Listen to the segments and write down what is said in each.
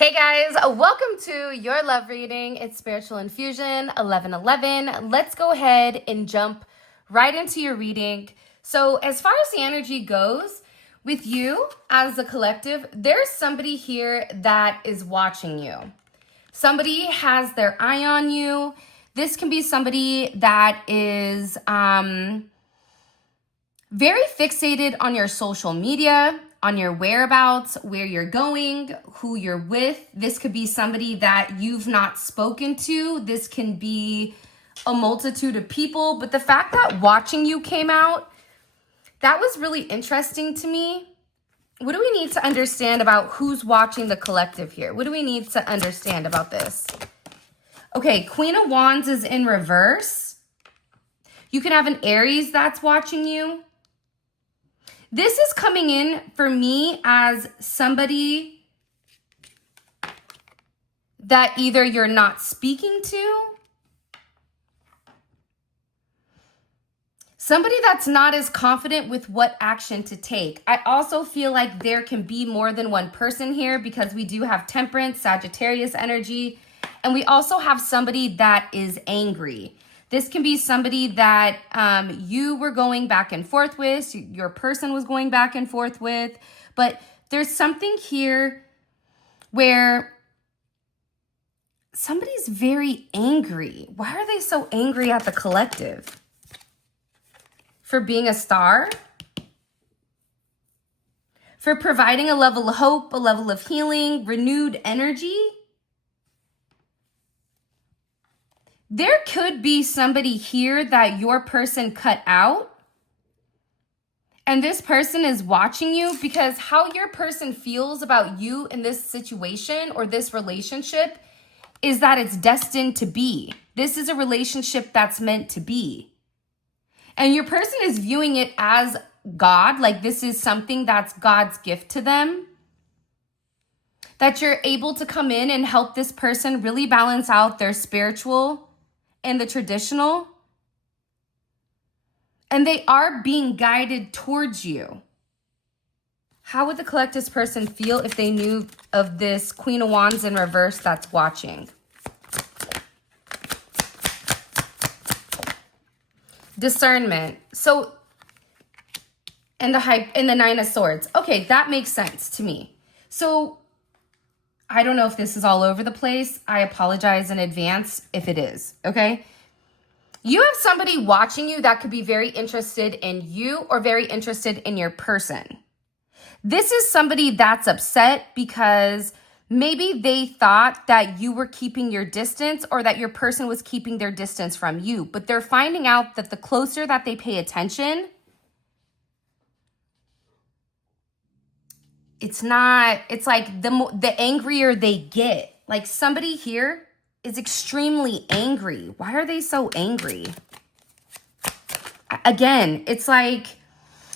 Hey guys, welcome to your love reading. It's Spiritual Infusion 1111. Let's go ahead and jump right into your reading. So as far as the energy goes, with you as a collective, there's somebody here that is watching you. Somebody has their eye on you. This can be somebody that is very fixated on your social media, on your whereabouts, where you're going, who you're with. This could be somebody that you've not spoken to. This can be a multitude of people. But the fact that watching you came out, that was really interesting to me. What do we need to understand about who's watching the collective here? What do we need to understand about this? Okay, Queen of Wands is in reverse. You can have an Aries that's watching you. This is coming in for me as somebody that either you're not speaking to, somebody that's not as confident with what action to take. I also feel like there can be more than one person here because we do have Temperance, Sagittarius energy, and we also have somebody that is angry. This can be somebody that you were going back and forth with, your person was going back and forth with, but there's something here where somebody's very angry. Why are they so angry at the collective? For being a star? For providing a level of hope, a level of healing, renewed energy? There could be somebody here that your person cut out, and this person is watching you because how your person feels about you in this situation or this relationship is that it's destined to be. This is a relationship that's meant to be. And your person is viewing it as God, like this is something that's God's gift to them. That you're able to come in and help this person really balance out their spiritual and the traditional, and they are being guided towards you. How would the collective's person feel if they knew of this Queen of Wands in reverse that's watching? Discernment. So, and the Nine of Swords. Okay, that makes sense to me. So, I don't know if this is all over the place. I apologize in advance if it is, okay? You have somebody watching you that could be very interested in you or very interested in your person. This is somebody that's upset because maybe they thought that you were keeping your distance or that your person was keeping their distance from you, but they're finding out that the closer that they pay attention, it's like the angrier they get. Like somebody here is extremely angry. Why are they so angry? Again, it's like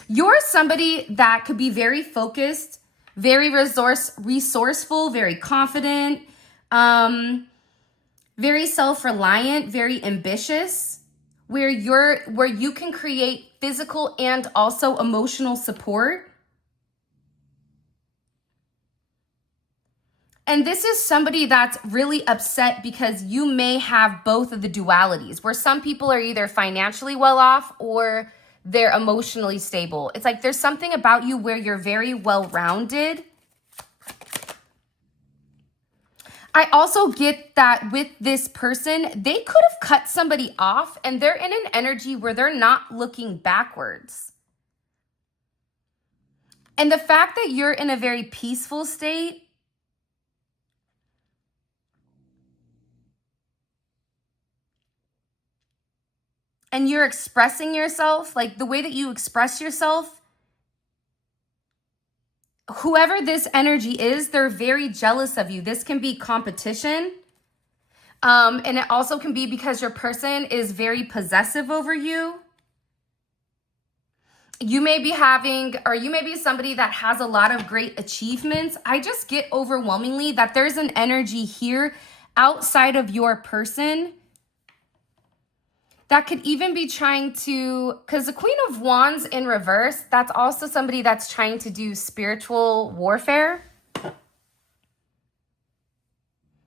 you're somebody that could be very focused, very resourceful, very confident, very self-reliant, very ambitious, where you can create physical and also emotional support. And this is somebody that's really upset because you may have both of the dualities, where some people are either financially well off or they're emotionally stable. It's like there's something about you where you're very well-rounded. I also get that with this person, they could have cut somebody off and they're in an energy where they're not looking backwards. And the fact that you're in a very peaceful state, and you're expressing yourself, like the way that you express yourself, whoever this energy is, they're very jealous of you. This can be competition. And it also can be because your person is very possessive over you. You may be you may be somebody that has a lot of great achievements. I just get overwhelmingly that there's an energy here outside of your person that could even be trying to, because the Queen of Wands in reverse, that's also somebody that's trying to do spiritual warfare.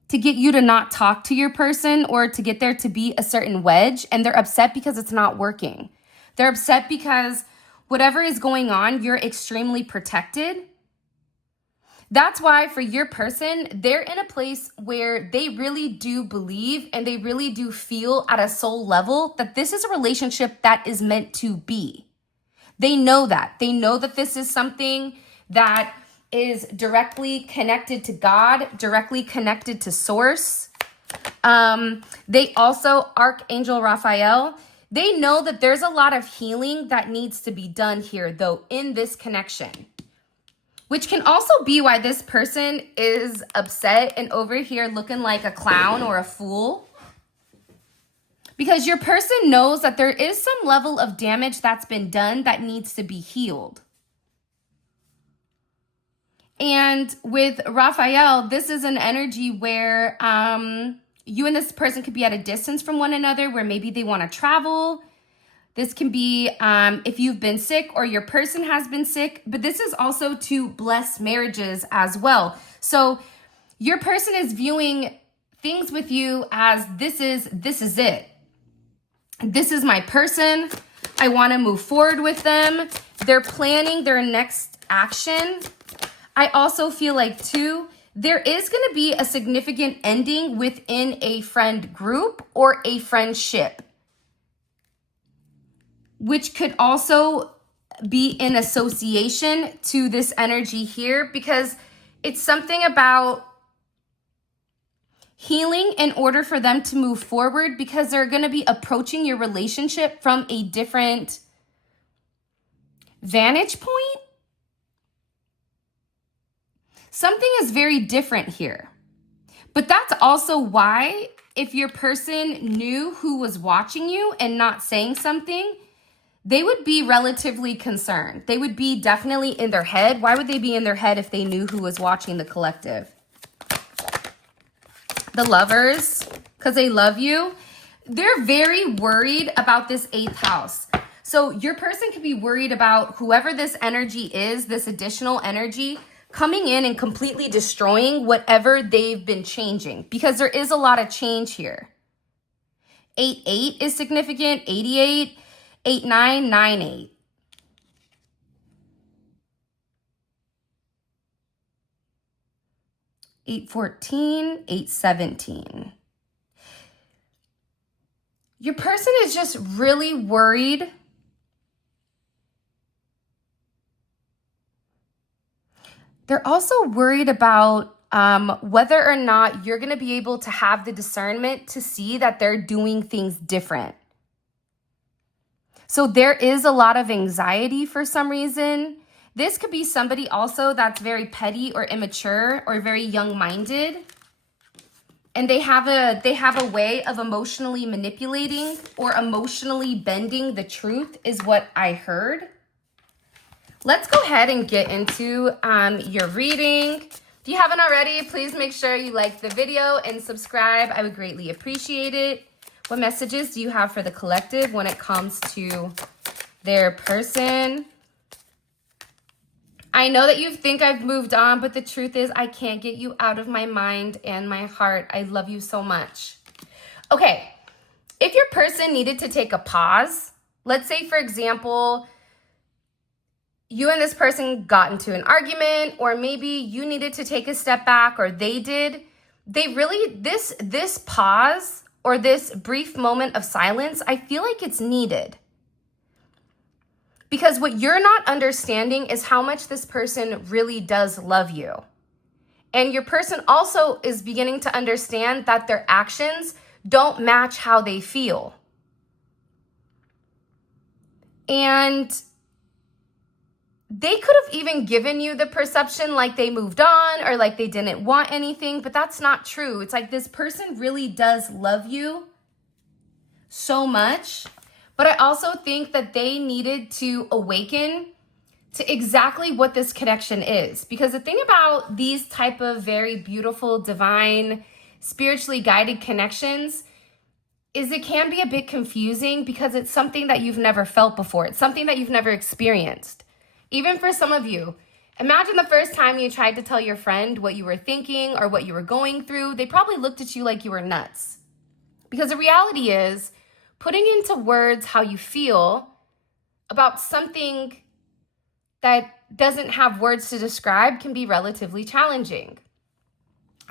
to get you to not talk to your person or to get there to be a certain wedge, and they're upset because it's not working. They're upset because whatever is going on, you're extremely protected. That's why for your person, they're in a place where they really do believe and they really do feel at a soul level that this is a relationship that is meant to be. They know that. They know that this is something that is directly connected to God, directly connected to source. They also, Archangel Raphael, they know that there's a lot of healing that needs to be done here, though, in this connection. Which can also be why this person is upset and over here looking like a clown or a fool. Because your person knows that there is some level of damage that's been done that needs to be healed. And with Raphael, this is an energy where you and this person could be at a distance from one another, where maybe they want to travel. This can be if you've been sick or your person has been sick, but this is also to bless marriages as well. So your person is viewing things with you as this is it. This is my person. I want to move forward with them. They're planning their next action. I also feel like too, there is going to be a significant ending within a friend group or a friendship, which could also be in association to this energy here, because it's something about healing in order for them to move forward, because they're going to be approaching your relationship from a different vantage point. Something is very different here. But that's also why if your person knew who was watching you and not saying something, they would be relatively concerned. They would be definitely in their head. Why would they be in their head if they knew who was watching the collective? The Lovers, because they love you. They're very worried about this 8th house. So your person could be worried about whoever this energy is, this additional energy, coming in and completely destroying whatever they've been changing, because there is a lot of change here. 8-8 is significant. 88, 8-9, 9-8. $8-14, $8-17. Your person is just really worried They're also worried about whether or not you're going to be able to have the discernment to see that they're doing things different. So there is a lot of anxiety for some reason. This could be somebody also that's very petty or immature or very young-minded. And they have a way of emotionally manipulating or emotionally bending the truth is what I heard. Let's go ahead and get into your reading. If you haven't already, please make sure you like the video and subscribe. I would greatly appreciate it. What messages do you have for the collective when it comes to their person? I know that you think I've moved on, but the truth is I can't get you out of my mind and my heart. I love you so much. Okay, if your person needed to take a pause, let's say, for example, you and this person got into an argument, or maybe you needed to take a step back, or they did. They really, this pause or this brief moment of silence, I feel like it's needed. Because what you're not understanding is how much this person really does love you. And your person also is beginning to understand that their actions don't match how they feel. And they could have even given you the perception like they moved on or like they didn't want anything, but that's not true. It's like this person really does love you so much. But I also think that they needed to awaken to exactly what this connection is. Because the thing about these type of very beautiful, divine, spiritually guided connections is it can be a bit confusing because it's something that you've never felt before. It's something that you've never experienced. Even for some of you, Imagine the first time you tried to tell your friend what you were thinking or what you were going through. They probably looked at you like you were nuts. Because the reality is, putting into words how you feel about something that doesn't have words to describe can be relatively challenging.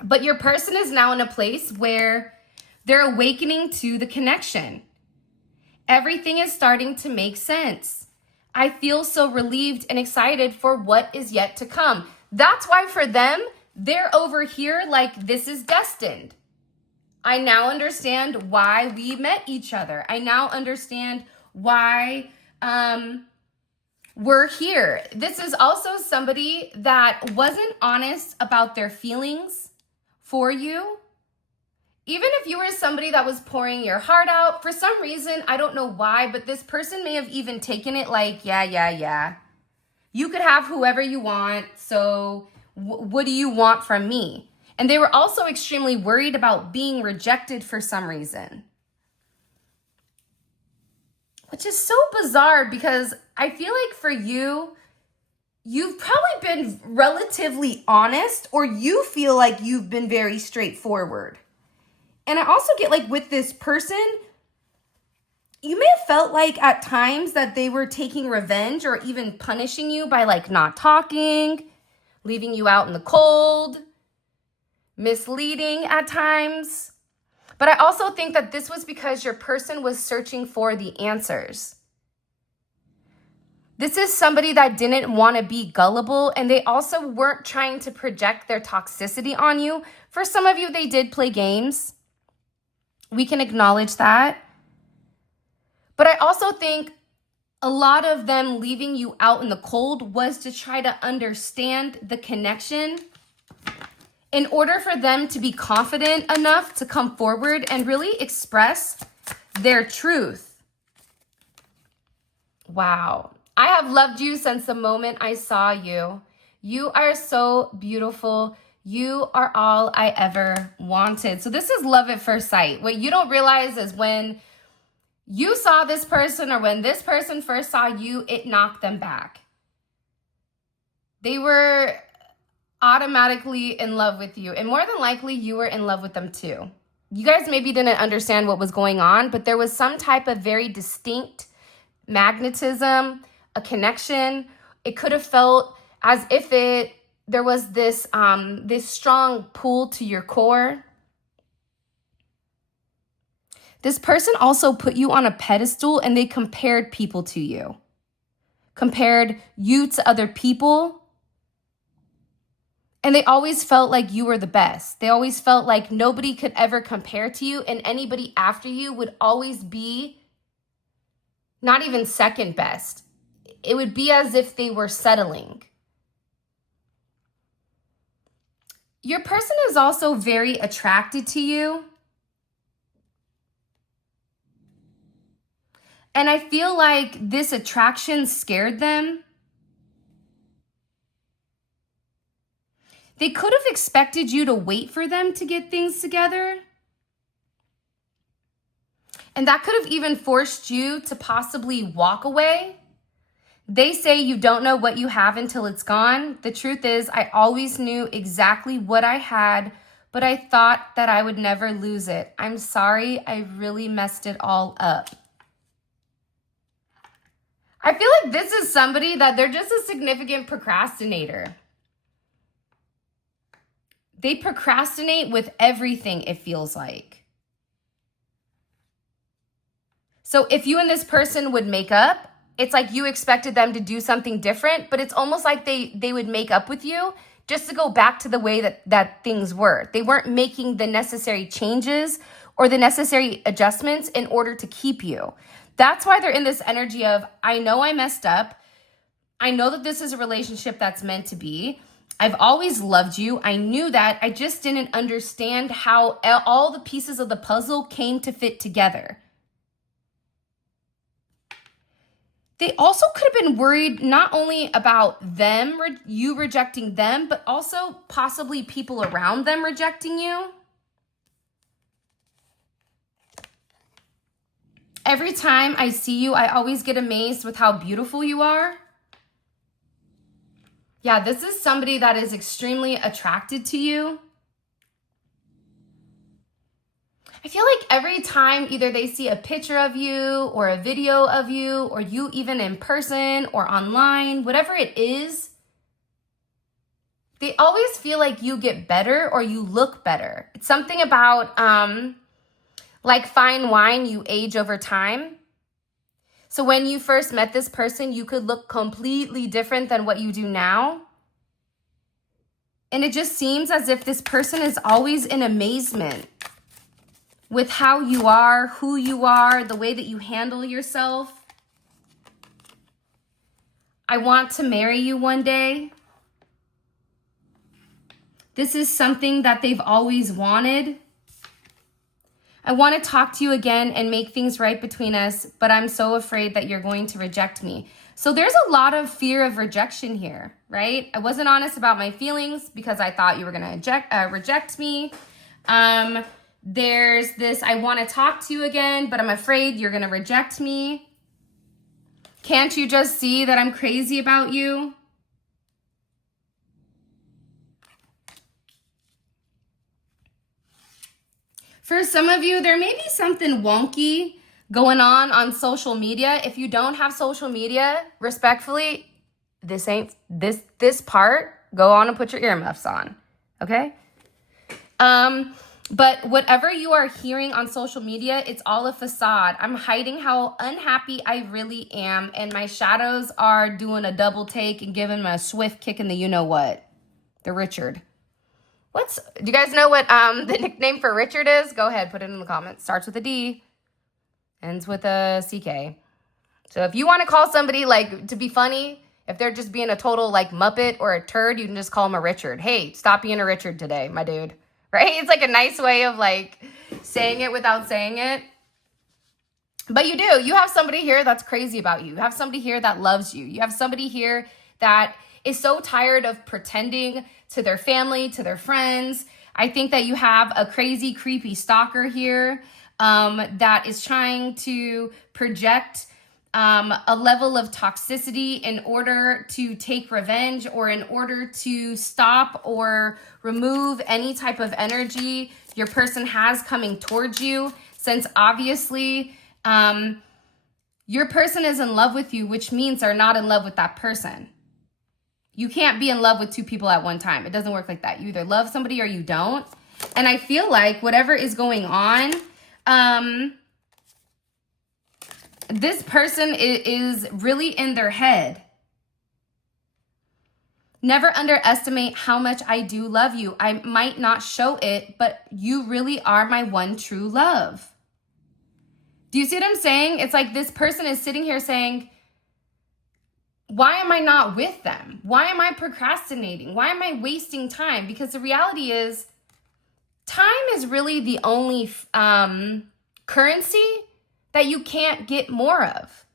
But your person is now in a place where they're awakening to the connection. Everything is starting to make sense. I feel so relieved and excited for what is yet to come. That's why for them, they're over here like this is destined. I now understand why we met each other. I now understand why we're here. This is also somebody that wasn't honest about their feelings for you. Even if you were somebody that was pouring your heart out, for some reason, I don't know why, but this person may have even taken it like, yeah. You could have whoever you want, so what do you want from me? And they were also extremely worried about being rejected for some reason. Which is so bizarre because I feel like for you, you've probably been relatively honest, or you feel like you've been very straightforward. And I also get like with this person, you may have felt like at times that they were taking revenge or even punishing you by like not talking, leaving you out in the cold, misleading at times. But I also think that this was because your person was searching for the answers. This is somebody that didn't want to be gullible, and they also weren't trying to project their toxicity on you. For some of you, they did play games. We can acknowledge that. But I also think a lot of them leaving you out in the cold was to try to understand the connection in order for them to be confident enough to come forward and really express their truth. Wow. I have loved you since the moment I saw you. You are so beautiful. You are all I ever wanted. So this is love at first sight. What you don't realize is when you saw this person or when this person first saw you, it knocked them back. They were automatically in love with you. And more than likely, you were in love with them too. You guys maybe didn't understand what was going on, but there was some type of very distinct magnetism, a connection. It could have felt as if there was this strong pull to your core. This person also put you on a pedestal and they compared people to you. Compared you to other people. And they always felt like you were the best. They always felt like nobody could ever compare to you, and anybody after you would always be not even second best. It would be as if they were settling. Your person is also very attracted to you. And I feel like this attraction scared them. They could have expected you to wait for them to get things together. And that could have even forced you to possibly walk away. They say you don't know what you have until it's gone. The truth is, I always knew exactly what I had, but I thought that I would never lose it. I'm sorry, I really messed it all up. I feel like this is somebody that they're just a significant procrastinator. They procrastinate with everything, it feels like. So if you and this person would make up, it's like you expected them to do something different, but it's almost like they would make up with you just to go back to the way that things were. They weren't making the necessary changes or the necessary adjustments in order to keep you. That's why they're in this energy of, I know I messed up. I know that this is a relationship that's meant to be. I've always loved you. I knew that. I just didn't understand how all the pieces of the puzzle came to fit together. They also could have been worried not only about them, you rejecting them, but also possibly people around them rejecting you. Every time I see you, I always get amazed with how beautiful you are. Yeah, this is somebody that is extremely attracted to you. I feel like every time either they see a picture of you or a video of you or you even in person or online, whatever it is, they always feel like you get better or you look better. It's something about like fine wine, you age over time. So when you first met this person, you could look completely different than what you do now. And it just seems as if this person is always in amazement with how you are, who you are, the way that you handle yourself. I want to marry you one day. This is something that they've always wanted. I want to talk to you again and make things right between us, but I'm so afraid that you're going to reject me. So there's a lot of fear of rejection here, right? I wasn't honest about my feelings because I thought you were going to reject me. There's this, I want to talk to you again, but I'm afraid you're going to reject me. Can't you just see that I'm crazy about you? For some of you, there may be something wonky going on social media. If you don't have social media, respectfully, this part, go on and put your earmuffs on, okay? But whatever you are hearing on social media, it's all a facade. I'm hiding how unhappy I really am, and my shadows are doing a double take and giving me a swift kick in the you-know-what. The Richard. Do you guys know what the nickname for Richard is? Go ahead, put it in the comments. Starts with a D, ends with a CK. So if you want to call somebody, like, to be funny, if they're just being a total, like, Muppet or a turd, you can just call them a Richard. Hey, stop being a Richard today, my dude. Right? It's like a nice way of, like, saying it without saying it. But you do. You have somebody here that's crazy about you. You have somebody here that loves you. You have somebody here that is so tired of pretending to their family, to their friends. I think that you have a crazy, creepy stalker here that is trying to project a level of toxicity in order to take revenge or in order to stop or remove any type of energy your person has coming towards you, since obviously your person is in love with you, which means they're not in love with that person. You can't be in love with two people at one time. It doesn't work like that. You either love somebody or you don't. And I feel like whatever is going on, this person is really in their head. Never underestimate how much I do love you. I might not show it, but you really are my one true love. Do you see what I'm saying? It's like this person is sitting here saying, why am I not with them? Why am I procrastinating? Why am I wasting time? Because the reality is, time is really the only currency that you can't get more of.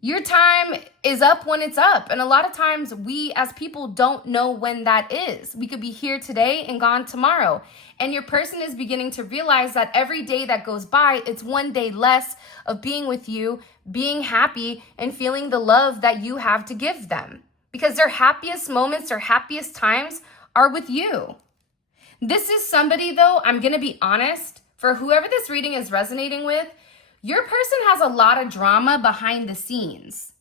Your time is up when it's up. And a lot of times we as people don't know when that is. We could be here today and gone tomorrow. And your person is beginning to realize that every day that goes by, it's one day less of being with you, being happy, and feeling the love that you have to give them. Because their happiest moments, their happiest times are with you. This is somebody, though, I'm going to be honest, for whoever this reading is resonating with, your person has a lot of drama behind the scenes.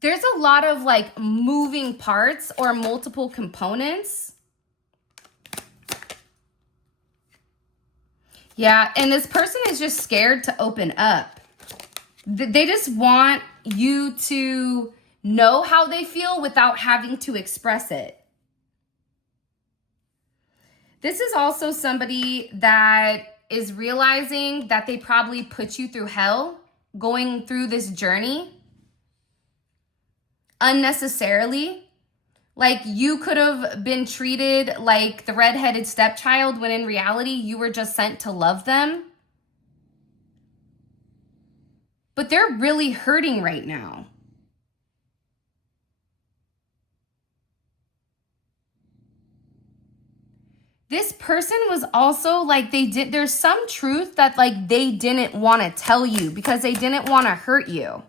There's a lot of like moving parts or multiple components. Yeah, and this person is just scared to open up. They just want you to know how they feel without having to express it. This is also somebody that is realizing that they probably put you through hell going through this journey unnecessarily. Like you could have been treated like the redheaded stepchild when in reality you were just sent to love them. But they're really hurting right now. This person was also like there's some truth that like they didn't want to tell you because they didn't want to hurt you.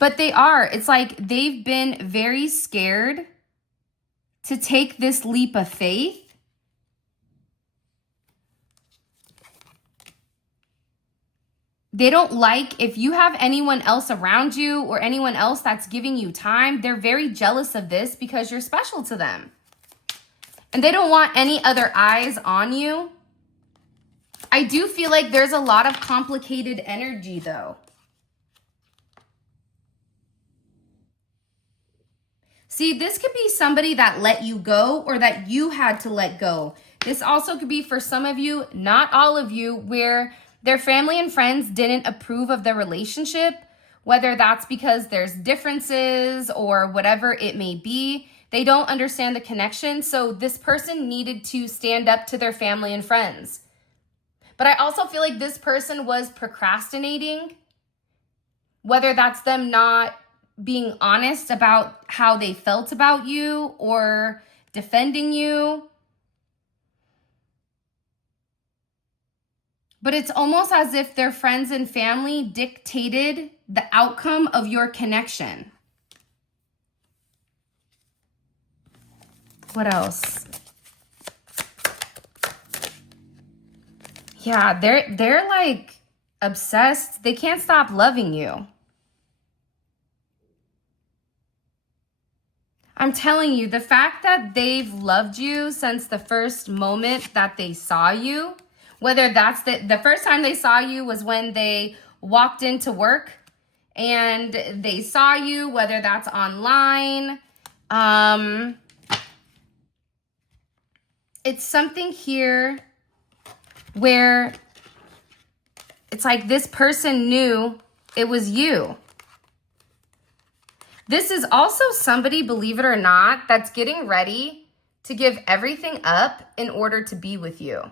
But they are. It's like they've been very scared to take this leap of faith. They don't like if you have anyone else around you or anyone else that's giving you time. They're very jealous of this because you're special to them. And they don't want any other eyes on you. I do feel like there's a lot of complicated energy though. See, this could be somebody that let you go or that you had to let go. This also could be for some of you, not all of you, where their family and friends didn't approve of the relationship, whether that's because there's differences or whatever it may be. They don't understand the connection. So this person needed to stand up to their family and friends. But I also feel like this person was procrastinating, whether that's them not being honest about how they felt about you or defending you. But it's almost as if their friends and family dictated the outcome of your connection. What else? Yeah, they're like obsessed. They can't stop loving you. I'm telling you, the fact that they've loved you since the first moment that they saw you, whether that's the first time they saw you was when they walked into work and they saw you, whether that's online. It's something here where it's like this person knew it was you. This is also somebody, believe it or not, that's getting ready to give everything up in order to be with you.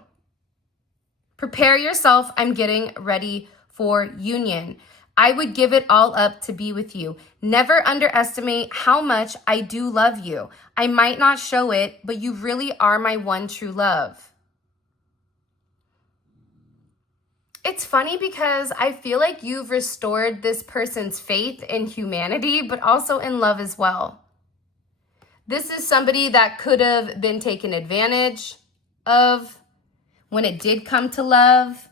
Prepare yourself. I'm getting ready for union. I would give it all up to be with you. Never underestimate how much I do love you. I might not show it, but you really are my one true love. It's funny because I feel like you've restored this person's faith in humanity, but also in love as well. This is somebody that could have been taken advantage of when it did come to love.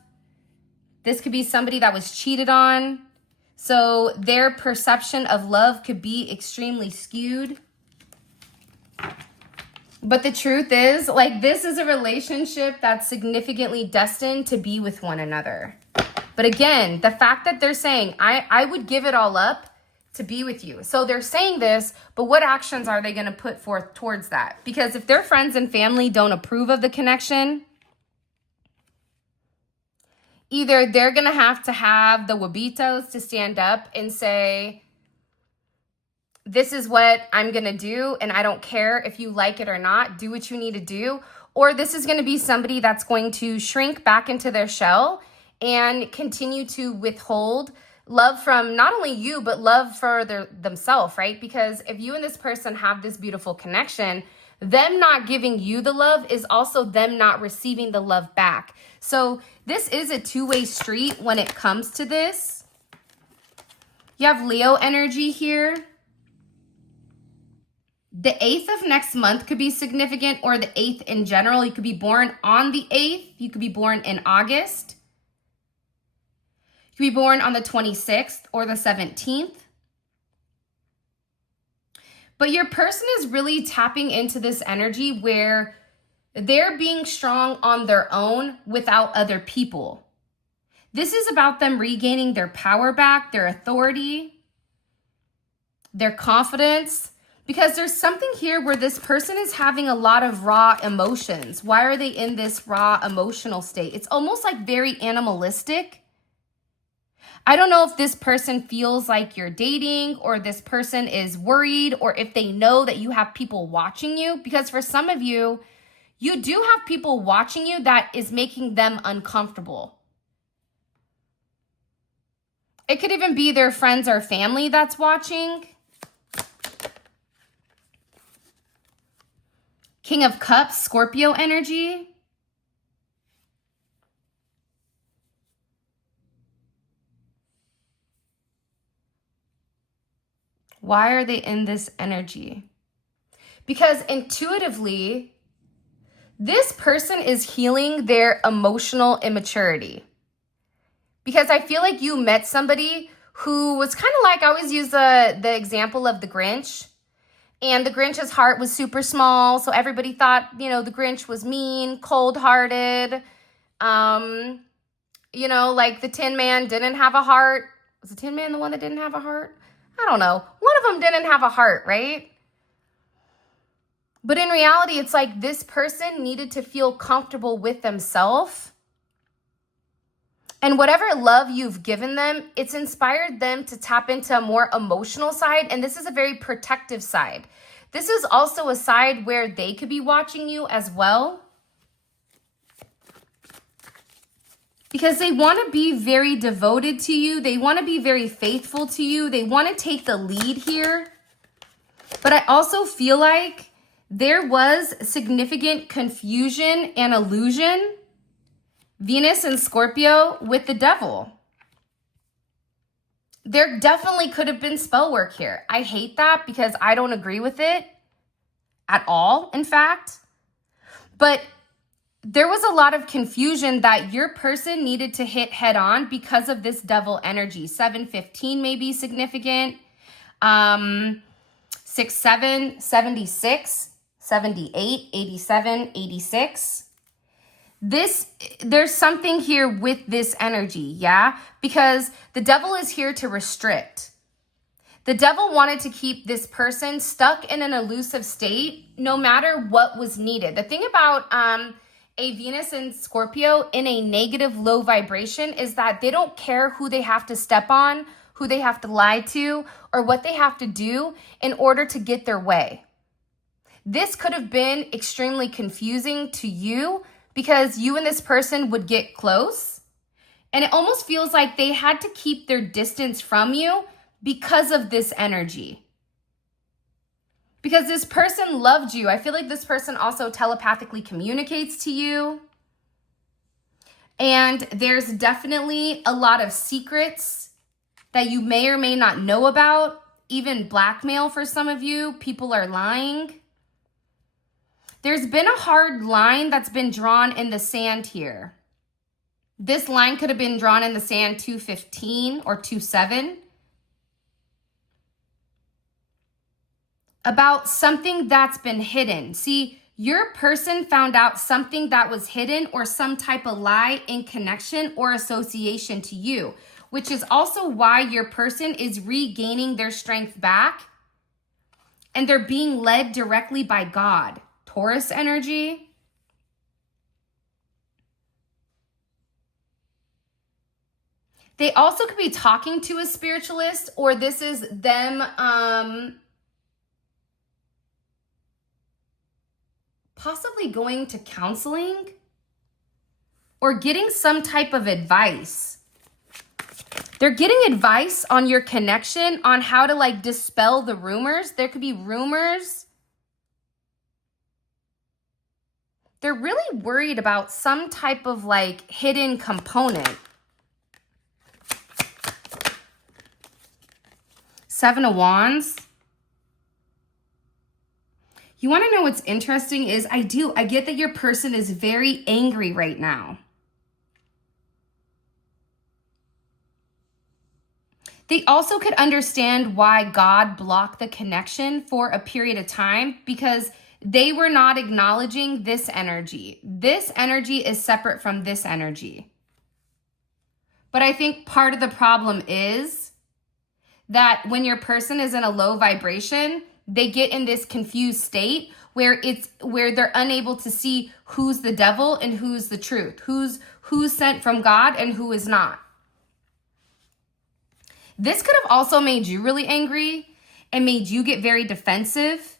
This could be somebody that was cheated on. So their perception of love could be extremely skewed. But the truth is, like, this is a relationship that's significantly destined to be with one another. But again, the fact that they're saying, I would give it all up to be with you. So they're saying this, but what actions are they going to put forth towards that? Because if their friends and family don't approve of the connection, either they're going to have the huevitos to stand up and say, this is what I'm going to do, and I don't care if you like it or not. Do what you need to do. Or this is going to be somebody that's going to shrink back into their shell and continue to withhold love from not only you, but love for themselves, right? Because if you and this person have this beautiful connection, them not giving you the love is also them not receiving the love back. So this is a two-way street when it comes to this. You have Leo energy here. The 8th of next month could be significant, or the 8th in general. You could be born on the 8th. You could be born in August. You could be born on the 26th or the 17th. But your person is really tapping into this energy where they're being strong on their own without other people. This is about them regaining their power back, their authority, their confidence. Because there's something here where this person is having a lot of raw emotions. Why are they in this raw emotional state? It's almost like very animalistic. I don't know if this person feels like you're dating, or this person is worried, or if they know that you have people watching you. Because for some of you, you do have people watching you that is making them uncomfortable. It could even be their friends or family that's watching. King of Cups, Scorpio energy. Why are they in this energy? Because intuitively, this person is healing their emotional immaturity. Because I feel like you met somebody who was kind of like, I always use the example of the Grinch. And the Grinch's heart was super small. So everybody thought, the Grinch was mean, cold-hearted. Like the Tin Man didn't have a heart. Was the Tin Man the one that didn't have a heart? I don't know. One of them didn't have a heart, right? But in reality, it's like this person needed to feel comfortable with themselves. And whatever love you've given them, it's inspired them to tap into a more emotional side. And this is a very protective side. This is also a side where they could be watching you as well. Because they want to be very devoted to you. They want to be very faithful to you. They want to take the lead here. But I also feel like there was significant confusion and illusion. Venus and Scorpio with the devil. There definitely could have been spell work here. I hate that because I don't agree with it at all, in fact. But there was a lot of confusion that your person needed to hit head on because of this devil energy. 715 may be significant. 67, 76, 78, 87, 86. There's something here with this energy, yeah? Because the devil is here to restrict. The devil wanted to keep this person stuck in an elusive state no matter what was needed. The thing about a Venus and Scorpio in a negative low vibration is that they don't care who they have to step on, who they have to lie to, or what they have to do in order to get their way. This could have been extremely confusing to you because you and this person would get close. And it almost feels like they had to keep their distance from you because of this energy. Because this person loved you. I feel like this person also telepathically communicates to you. And there's definitely a lot of secrets that you may or may not know about. Even blackmail for some of you. People are lying. There's been a hard line that's been drawn in the sand here. This line could have been drawn in the sand 215 or 27. About something that's been hidden. See, your person found out something that was hidden or some type of lie in connection or association to you, which is also why your person is regaining their strength back and they're being led directly by God. Taurus energy. They also could be talking to a spiritualist, or this is them possibly going to counseling or getting some type of advice. They're getting advice on your connection, on how to dispel the rumors. There could be rumors. They're really worried about some type of hidden component. 7 of Wands. You want to know what's interesting is I get that your person is very angry right now. They also could understand why God blocked the connection for a period of time because they were not acknowledging this energy. This energy is separate from this energy. But I think part of the problem is that when your person is in a low vibration, they get in this confused state where they're unable to see who's the devil and who's the truth, who's sent from God and who is not. This could have also made you really angry and made you get very defensive.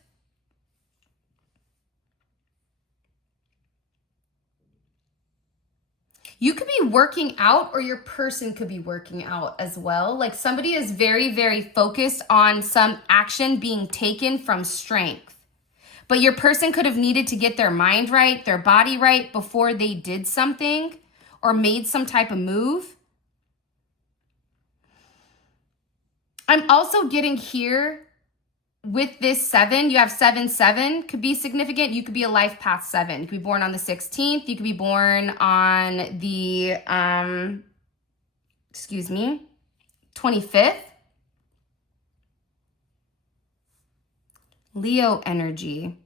You could be working out, or your person could be working out as well. Somebody is very, very focused on some action being taken from strength. But your person could have needed to get their mind right, their body right before they did something or made some type of move. I'm also getting here with this 7, you have 7 could be significant. You could be a life path 7. You could be born on the 16th. You could be born on the 25th. Leo energy.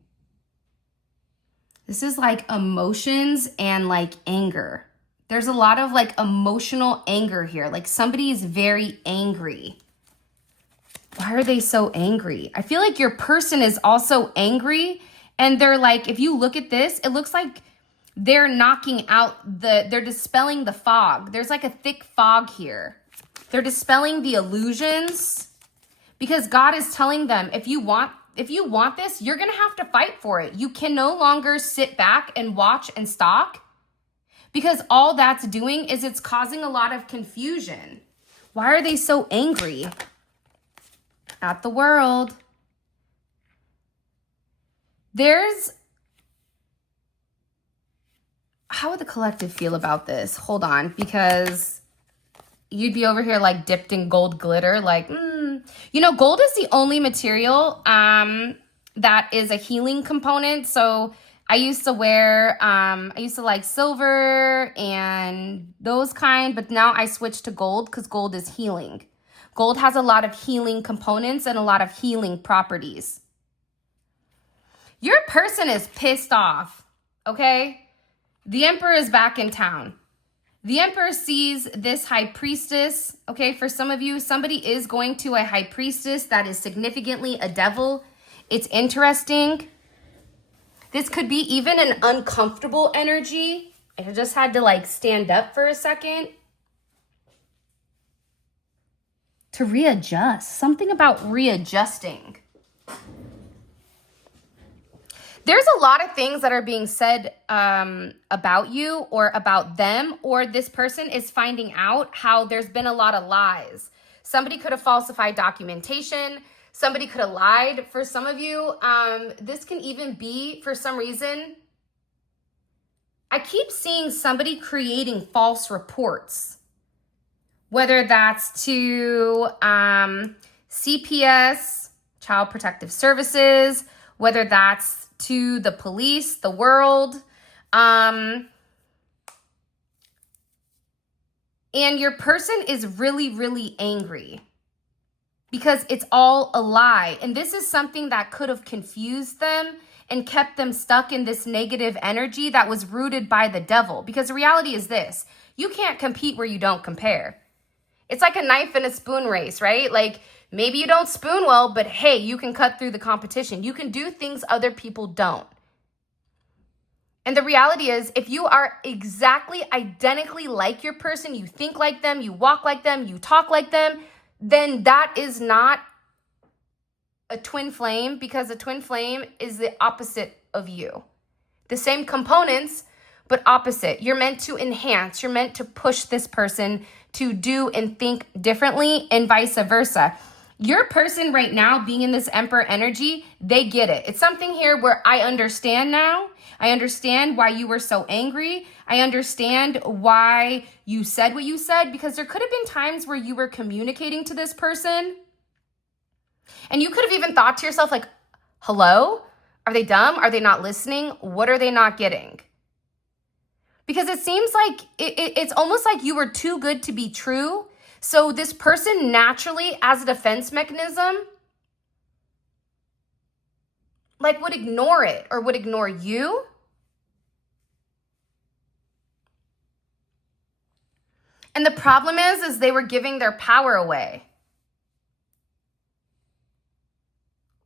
This is like emotions and like anger. There's a lot of like emotional anger here. Like somebody is very angry. Why are they so angry? I feel like your person is also angry, and they're like, if you look at this, it looks like they're knocking out they're dispelling the fog. There's like a thick fog here. They're dispelling the illusions because God is telling them, if you want this, you're going to have to fight for it. You can no longer sit back and watch and stalk, because all that's doing is it's causing a lot of confusion. Why are they so angry at the world? How would the collective feel about this? Hold on, because you'd be over here like dipped in gold glitter, like, gold is the only material that is a healing component. So I used to like silver and those kind, but now I switched to gold because gold is healing. Gold has a lot of healing components and a lot of healing properties. Your person is pissed off, okay? The Emperor is back in town. The Emperor sees this High Priestess, okay? For some of you, somebody is going to a High Priestess that is significantly a devil. It's interesting. This could be even an uncomfortable energy. I just had to like stand up for a second to readjust. Something about readjusting. There's a lot of things that are being said about you or about them, or this person is finding out how there's been a lot of lies. Somebody could have falsified documentation. Somebody could have lied. For some of you, this can even be, for some reason, I keep seeing somebody creating false reports, whether that's to CPS, Child Protective Services, whether that's to the police, the world. And your person is really, really angry because it's all a lie. And this is something that could have confused them and kept them stuck in this negative energy that was rooted by the devil. Because the reality is this: you can't compete where you don't compare. It's like a knife and a spoon race, right? Like, maybe you don't spoon well, but hey, you can cut through the competition. You can do things other people don't. And the reality is, if you are exactly identically like your person, you think like them, you walk like them, you talk like them, then that is not a twin flame, because a twin flame is the opposite of you. The same components, but opposite. You're meant to enhance. You're meant to push this person to do and think differently, and vice versa. Your person right now being in this Emperor energy, they get it. It's something here where I understand now. I understand why you were so angry. I understand why you said what you said, because there could have been times where you were communicating to this person and you could have even thought to yourself like, hello? Are they dumb? Are they not listening? What are they not getting? Because it seems like it's almost like you were too good to be true. So this person naturally, as a defense mechanism, like would ignore it or would ignore you. And the problem is they were giving their power away.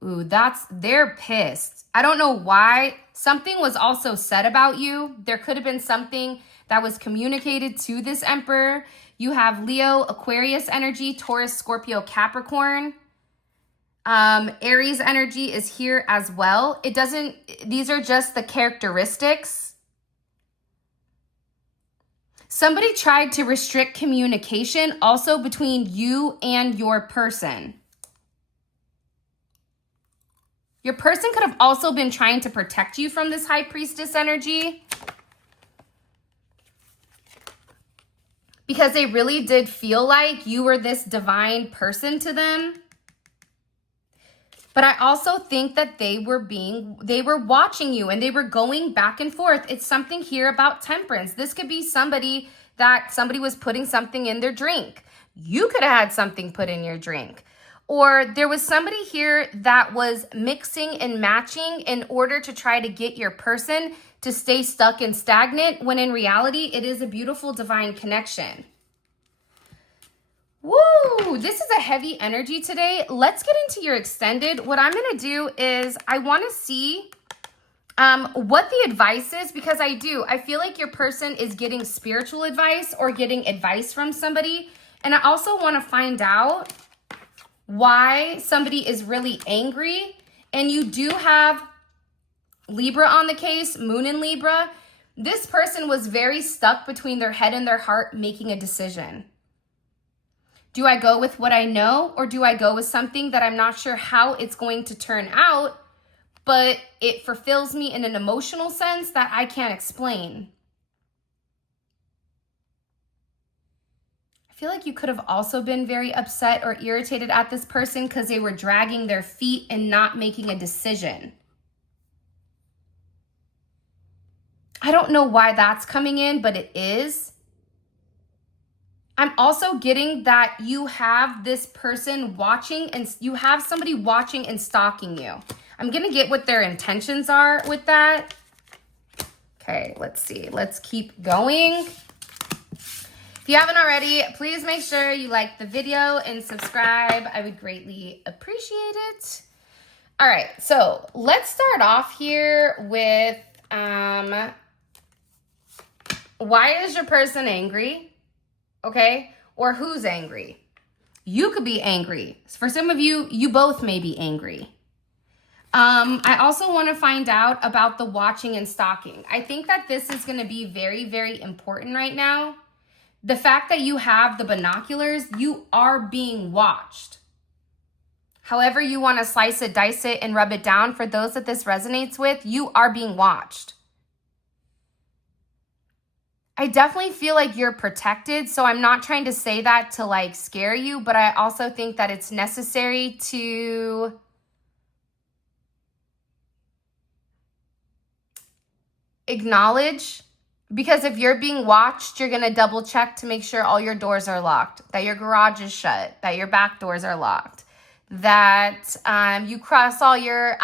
Ooh, they're pissed. I don't know why. Something was also said about you. There could have been something that was communicated to this Emperor. You have Leo, Aquarius energy, Taurus, Scorpio, Capricorn. Aries energy is here as well. These are just the characteristics. Somebody tried to restrict communication also between you and your person. Your person could have also been trying to protect you from this High Priestess energy, because they really did feel like you were this divine person to them. But I also think that they were watching you and they were going back and forth. It's something here about temperance. This could be somebody was putting something in their drink. You could have had something put in your drink. Or there was somebody here that was mixing and matching in order to try to get your person to stay stuck and stagnant, when in reality, it is a beautiful divine connection. Woo! This is a heavy energy today. Let's get into your extended. What I'm going to do is I want to see what the advice is, because I feel like your person is getting spiritual advice or getting advice from somebody. And I also want to find out why somebody is really angry. And you do have Libra on the case, Moon in Libra. This person was very stuck between their head and their heart making a decision. Do I go with what I know, or do I go with something that I'm not sure how it's going to turn out, but it fulfills me in an emotional sense that I can't explain? I feel like you could have also been very upset or irritated at this person because they were dragging their feet and not making a decision. I don't know why that's coming in, but it is. I'm also getting that you have this person watching, and you have somebody watching and stalking you. I'm going to get what their intentions are with that. Okay, let's see. Let's keep going. If you haven't already, please make sure you like the video and subscribe. I would greatly appreciate it. All right, so let's start off here with why is your person angry? Okay, or who's angry? You could be angry. For some of you, you both may be angry. I also want to find out about the watching and stalking. I think that this is going to be very, very important right now. The fact that you have the binoculars, you are being watched. However you want to slice it, dice it, and rub it down, for those that this resonates with, you are being watched. I definitely feel like you're protected, so I'm not trying to say that to like scare you, but I also think that it's necessary to acknowledge, because if you're being watched, you're going to double check to make sure all your doors are locked, that your garage is shut, that your back doors are locked, that you cross all your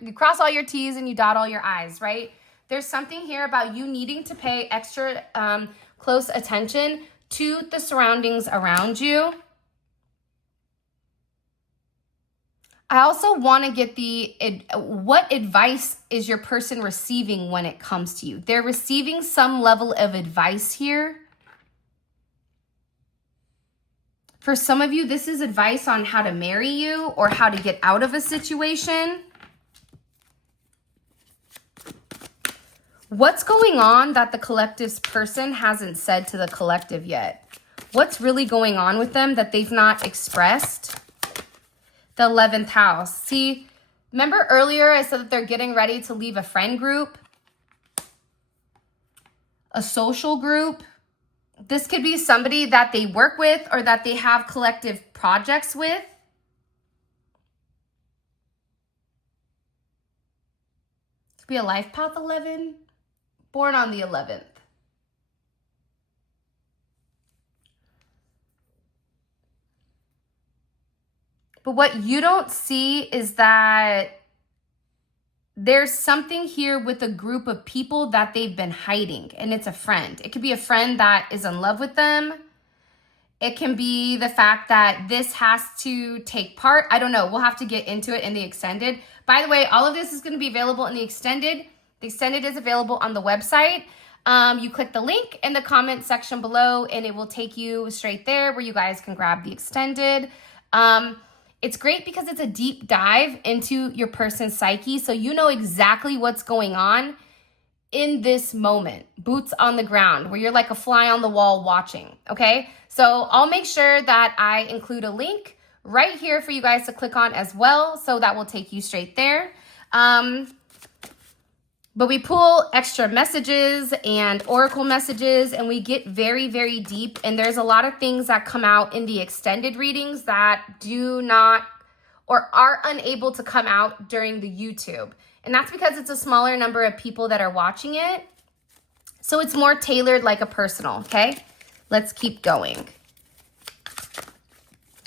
you cross all your T's and you dot all your I's, right? There's something here about you needing to pay extra close attention to the surroundings around you. I also want to get what advice is your person receiving when it comes to you? They're receiving some level of advice here. For some of you, this is advice on how to marry you or how to get out of a situation. What's going on that the collective's person hasn't said to the collective yet? What's really going on with them that they've not expressed? The 11th house. See, remember earlier I said that they're getting ready to leave a friend group, a social group. This could be somebody that they work with or that they have collective projects with. It could be a life path 11. Born on the 11th. But what you don't see is that there's something here with a group of people that they've been hiding, and it's a friend. It could be a friend that is in love with them. It can be the fact that this has to take part. I don't know. We'll have to get into it in the extended. By the way, all of this is going to be available in the extended. The extended is available on the website. You click the link in the comment section below and it will take you straight there where you guys can grab the extended. It's great because it's a deep dive into your person's psyche, so you know exactly what's going on in this moment. Boots on the ground, where you're like a fly on the wall watching, okay? So I'll make sure that I include a link right here for you guys to click on as well, so that will take you straight there. But we pull extra messages and oracle messages, and we get very, very deep. And there's a lot of things that come out in the extended readings that do not or are unable to come out during the YouTube. And that's because it's a smaller number of people that are watching it. So it's more tailored like a personal, okay? Let's keep going.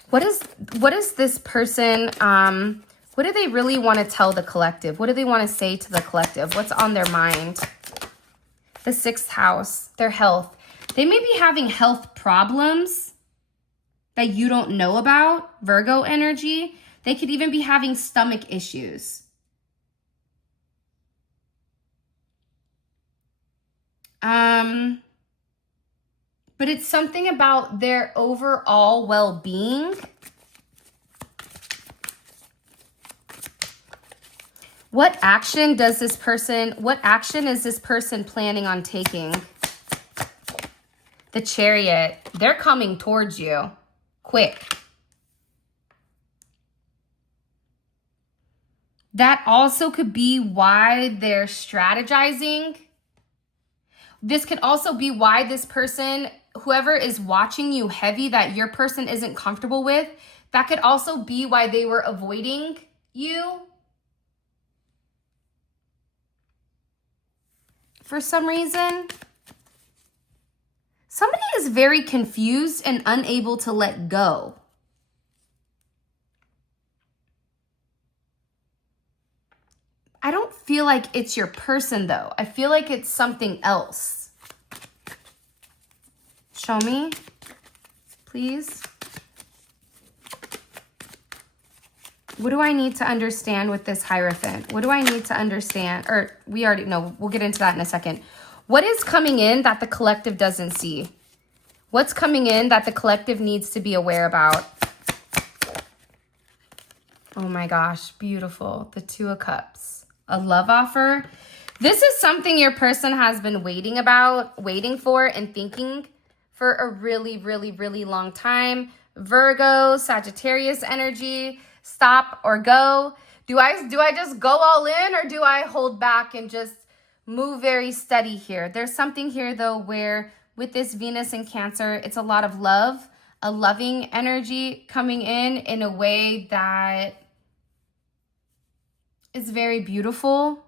What is this person, what do they really want to tell the collective? What do they want to say to the collective? What's on their mind? The 6th house, their health. They may be having health problems that you don't know about, Virgo energy. They could even be having stomach issues. But it's something about their overall well-being. What action is this person planning on taking? The Chariot, they're coming towards you quick. That also could be why they're strategizing. This could also be why this person, whoever is watching you heavy that your person isn't comfortable with, that could also be why they were avoiding you for some reason. Somebody is very confused and unable to let go. I don't feel like it's your person though. I feel like it's something else. Show me, please. What do I need to understand with this Hierophant? What do I need to understand? Or we already know, we'll get into that in a second. What is coming in that the collective doesn't see? What's coming in that the collective needs to be aware about? Oh my gosh, beautiful. The 2 of Cups. A love offer. This is something your person has been waiting for and thinking for a really, really, really long time. Virgo, Sagittarius energy. Stop or go. Do I just go all in, or do I hold back and just move very steady here? There's something here though where with this Venus and Cancer, it's a lot of love, a loving energy coming in a way that is very beautiful.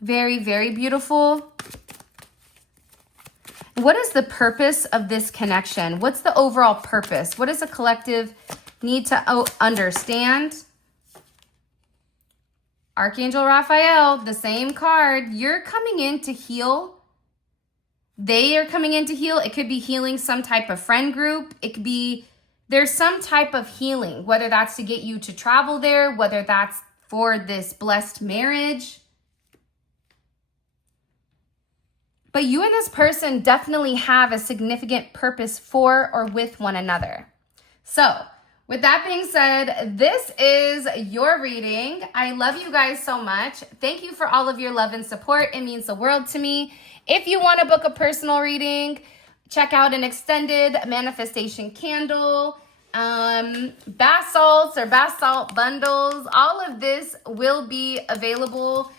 Very, very beautiful. What is the purpose of this connection? What's the overall purpose? What does the collective need to understand? Archangel Raphael, the same card. You're coming in to heal. They are coming in to heal. It could be healing some type of friend group. It could be, there's some type of healing, whether that's to get you to travel there, whether that's for this blessed marriage. But you and this person definitely have a significant purpose for or with one another. So with that being said, this is your reading. I love you guys so much. Thank you for all of your love and support. It means the world to me. If you want to book a personal reading, check out an extended manifestation candle, bath salts or bath salt bundles. All of this will be available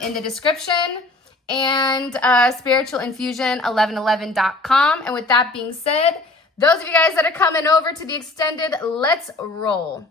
in the description, and spiritualinfusion1111.com. And with that being said, those of you guys that are coming over to the extended, let's roll.